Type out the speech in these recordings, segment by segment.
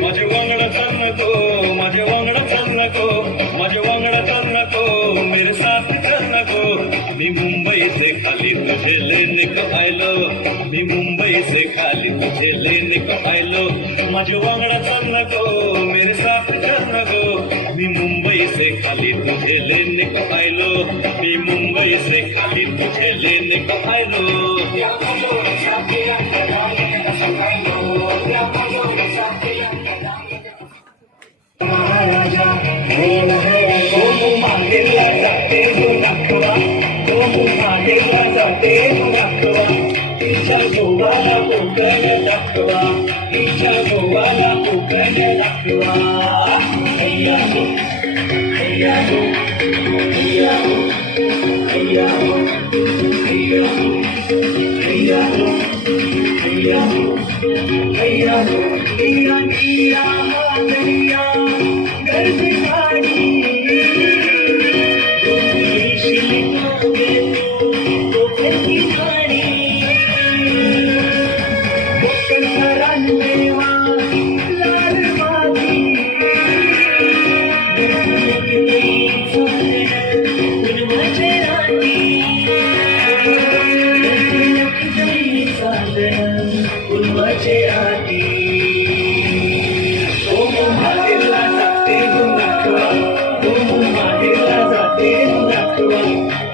माझे वांगडा चाल नको माझे वांगडा चाल नको माझे वांगडा से माझे वांगडा लेने नको मेरे साथ चल नको. मी मुंबई से खाली तुझे लेने को आयलो मी मुंबई से खाली तुझे लेने को आयलो ஐயா ஐயா ஐயா ஐயா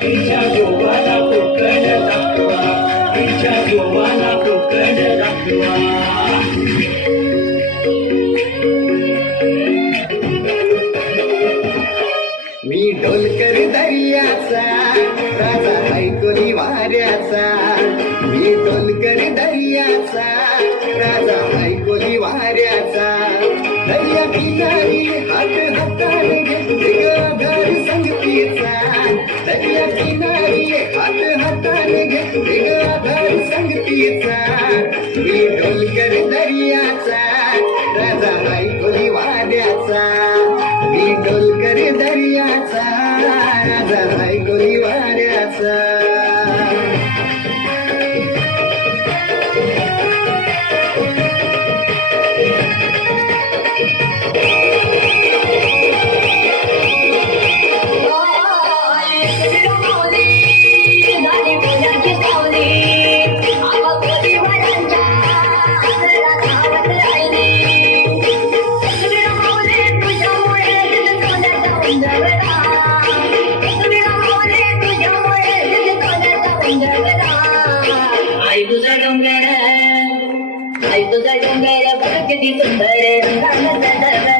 तिच्या गोवाला कोकण दाखवा. तिच्या गोवाला कोकण दाखवा. मी ढोलकर दर्याचा राजा ऐकोनी वाऱ्याचा. मी ढोलकर दर्याचा राजा ऐकोनी वाऱ्याचा. दरिया किनारी हात हाताने घेतले आधार संगतीचा मी ढोलकर दर्याचा राजा बाई वाऱ्याचा वाद्याचा ஐதுதகம் பெற ஐதுதகம் பெற பரக்கதி சுந்தர